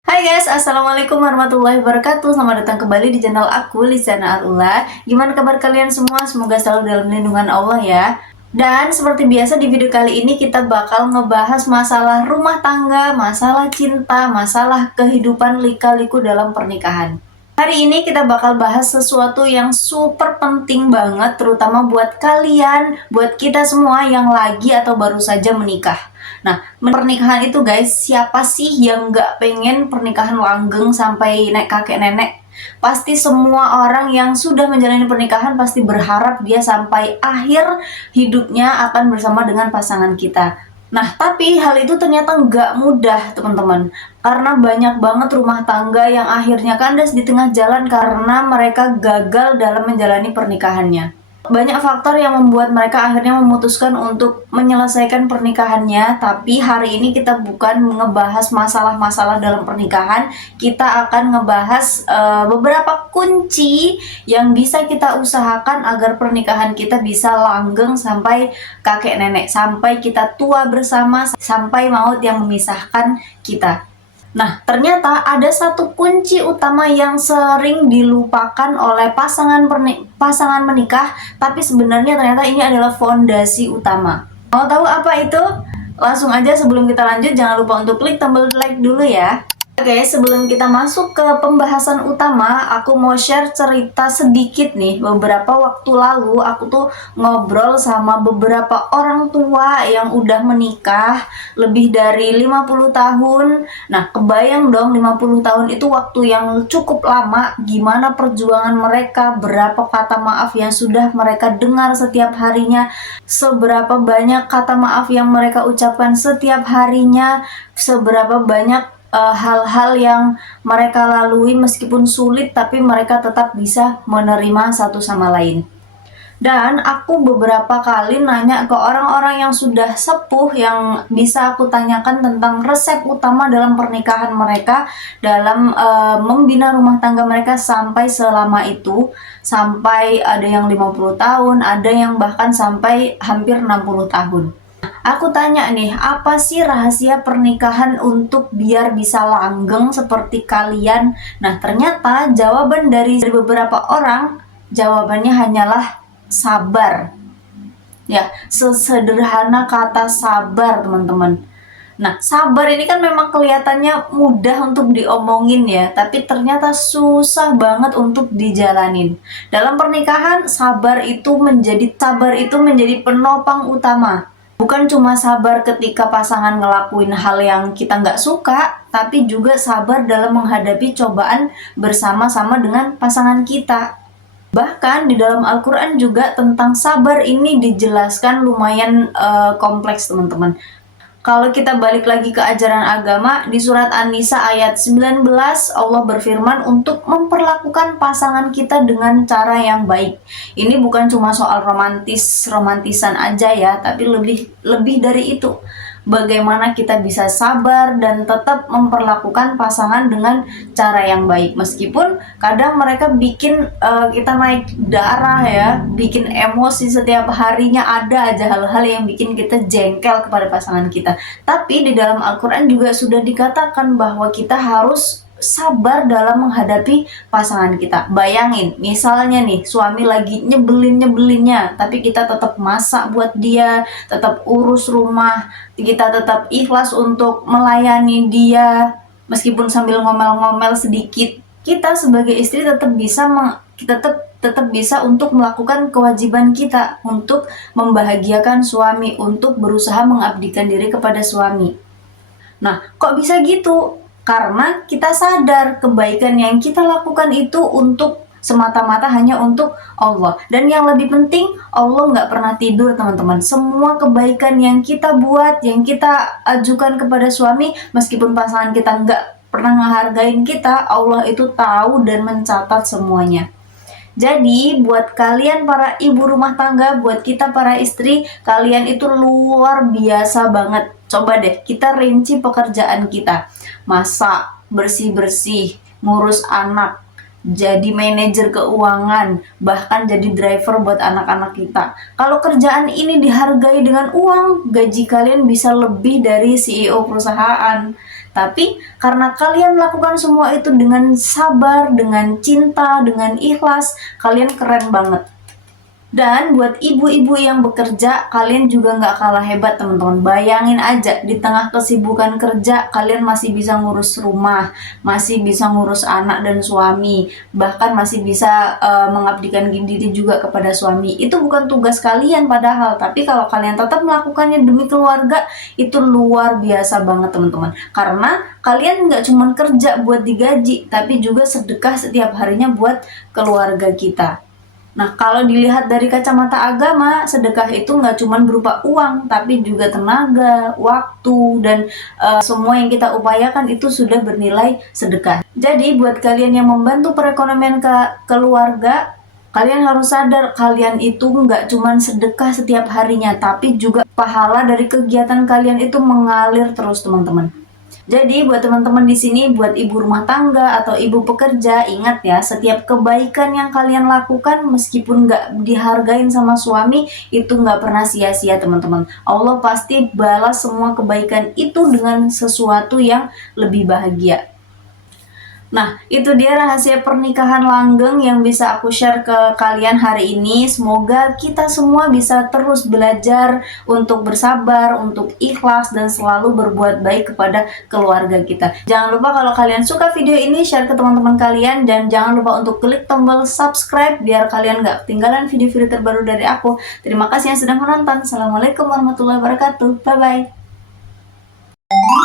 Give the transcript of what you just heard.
Hai guys, assalamualaikum warahmatullahi wabarakatuh. Selamat datang kembali di channel aku, Lisanna Al-Ula. Gimana kabar kalian semua? Semoga selalu dalam lindungan Allah ya. Dan seperti biasa di video kali ini kita bakal ngebahas masalah rumah tangga, masalah cinta, masalah kehidupan lika-liku dalam pernikahan. Hari ini kita bakal bahas sesuatu yang super penting banget, terutama buat kalian, buat kita semua yang lagi atau baru saja menikah. Nah, pernikahan itu guys, siapa sih yang nggak pengen pernikahan langgeng sampai naik kakek nenek? Pasti semua orang yang sudah menjalani pernikahan pasti berharap dia sampai akhir hidupnya akan bersama dengan pasangan kita. Nah, tapi hal itu ternyata nggak mudah, teman-teman. Karena banyak banget rumah tangga yang akhirnya kandas di tengah jalan karena mereka gagal dalam menjalani pernikahannya. Banyak faktor yang membuat mereka akhirnya memutuskan untuk menyelesaikan pernikahannya, tapi hari ini kita bukan ngebahas masalah-masalah dalam pernikahan, kita akan ngebahas beberapa kunci yang bisa kita usahakan agar pernikahan kita bisa langgeng sampai kakek nenek, sampai kita tua bersama, sampai maut yang memisahkan kita. Nah, ternyata ada satu kunci utama yang sering dilupakan oleh pasangan menikah, tapi sebenarnya ternyata ini adalah fondasi utama. Mau tahu apa itu? Langsung aja sebelum kita lanjut, jangan lupa untuk klik tombol like dulu ya. Oke, sebelum kita masuk ke pembahasan utama, aku mau share cerita sedikit nih. Beberapa waktu lalu aku tuh ngobrol sama beberapa orang tua yang udah menikah lebih dari 50 tahun. Nah, kebayang dong 50 tahun itu waktu yang cukup lama. Gimana perjuangan mereka, berapa kata maaf yang sudah mereka dengar setiap harinya, seberapa banyak kata maaf yang mereka ucapkan setiap harinya, seberapa banyak hal-hal yang mereka lalui meskipun sulit, tapi mereka tetap bisa menerima satu sama lain. Dan aku beberapa kali nanya ke orang-orang yang sudah sepuh yang bisa aku tanyakan tentang resep utama dalam pernikahan mereka, dalam membina rumah tangga mereka sampai selama itu, sampai ada yang 50 tahun, ada yang bahkan sampai hampir 60 tahun. Aku tanya nih, apa sih rahasia pernikahan untuk biar bisa langgeng seperti kalian? Nah, ternyata jawaban dari beberapa orang, jawabannya hanyalah sabar. Ya, sesederhana kata sabar, teman-teman. Nah, sabar ini kan memang kelihatannya mudah untuk diomongin ya, tapi ternyata susah banget untuk dijalanin. Dalam pernikahan, sabar itu menjadi penopang utama. Bukan cuma sabar ketika pasangan ngelakuin hal yang kita nggak suka, tapi juga sabar dalam menghadapi cobaan bersama-sama dengan pasangan kita. Bahkan di dalam Al-Quran juga tentang sabar ini dijelaskan lumayan kompleks, teman-teman. Kalau kita balik lagi ke ajaran agama, di surat An-Nisa ayat 19, Allah berfirman untuk memperlakukan pasangan kita dengan cara yang baik. Ini bukan cuma soal romantisan aja ya, tapi lebih dari itu. Bagaimana kita bisa sabar dan tetap memperlakukan pasangan dengan cara yang baik. Meskipun kadang mereka bikin kita naik darah ya, bikin emosi setiap harinya, ada aja hal-hal yang bikin kita jengkel kepada pasangan kita. Tapi di dalam Al-Quran juga sudah dikatakan bahwa kita harus sabar dalam menghadapi pasangan kita. Bayangin, misalnya nih suami lagi nyebelin-nyebelinnya, tapi kita tetap masak buat dia, tetap urus rumah, kita tetap ikhlas untuk melayani dia, meskipun sambil ngomel-ngomel sedikit. Kita sebagai istri tetap bisa tetap bisa untuk melakukan kewajiban kita untuk membahagiakan suami, untuk berusaha mengabdikan diri kepada suami. Nah, kok bisa gitu? Karena kita sadar kebaikan yang kita lakukan itu untuk semata-mata hanya untuk Allah. Dan yang lebih penting, Allah nggak pernah tidur, teman-teman. Semua kebaikan yang kita buat, yang kita ajukan kepada suami, meskipun pasangan kita nggak pernah ngehargain kita, Allah itu tahu dan mencatat semuanya. Jadi buat kalian para ibu rumah tangga, buat kita para istri, kalian itu luar biasa banget. Coba deh kita rinci pekerjaan kita. Masak, bersih-bersih, ngurus anak, jadi manajer keuangan, bahkan jadi driver buat anak-anak kita. Kalau kerjaan ini dihargai dengan uang, gaji kalian bisa lebih dari CEO perusahaan. Tapi karena kalian lakukan semua itu dengan sabar, dengan cinta, dengan ikhlas, kalian keren banget. Dan buat ibu-ibu yang bekerja, kalian juga nggak kalah hebat teman-teman. Bayangin aja, di tengah kesibukan kerja, kalian masih bisa ngurus rumah, masih bisa ngurus anak dan suami, bahkan masih bisa mengabdikan diri juga kepada suami. Itu bukan tugas kalian padahal, tapi kalau kalian tetap melakukannya demi keluarga, itu luar biasa banget teman-teman. Karena kalian nggak cuma kerja buat digaji, tapi juga sedekah setiap harinya buat keluarga kita. Nah, kalau dilihat dari kacamata agama, sedekah itu nggak cuma berupa uang, tapi juga tenaga, waktu, dan semua yang kita upayakan itu sudah bernilai sedekah. Jadi, buat kalian yang membantu perekonomian keluarga, kalian harus sadar kalian itu nggak cuma sedekah setiap harinya, tapi juga pahala dari kegiatan kalian itu mengalir terus, teman-teman. Jadi buat teman-teman di sini, buat ibu rumah tangga atau ibu pekerja, ingat ya, setiap kebaikan yang kalian lakukan meskipun nggak dihargain sama suami, itu nggak pernah sia-sia teman-teman. Allah pasti balas semua kebaikan itu dengan sesuatu yang lebih bahagia. Nah, itu dia rahasia pernikahan langgeng yang bisa aku share ke kalian hari ini. Semoga kita semua bisa terus belajar untuk bersabar, untuk ikhlas, dan selalu berbuat baik kepada keluarga kita. Jangan lupa kalau kalian suka video ini, share ke teman-teman kalian, dan jangan lupa untuk klik tombol subscribe biar kalian gak ketinggalan video-video terbaru dari aku. Terima kasih yang sudah menonton. Assalamualaikum warahmatullahi wabarakatuh. Bye-bye.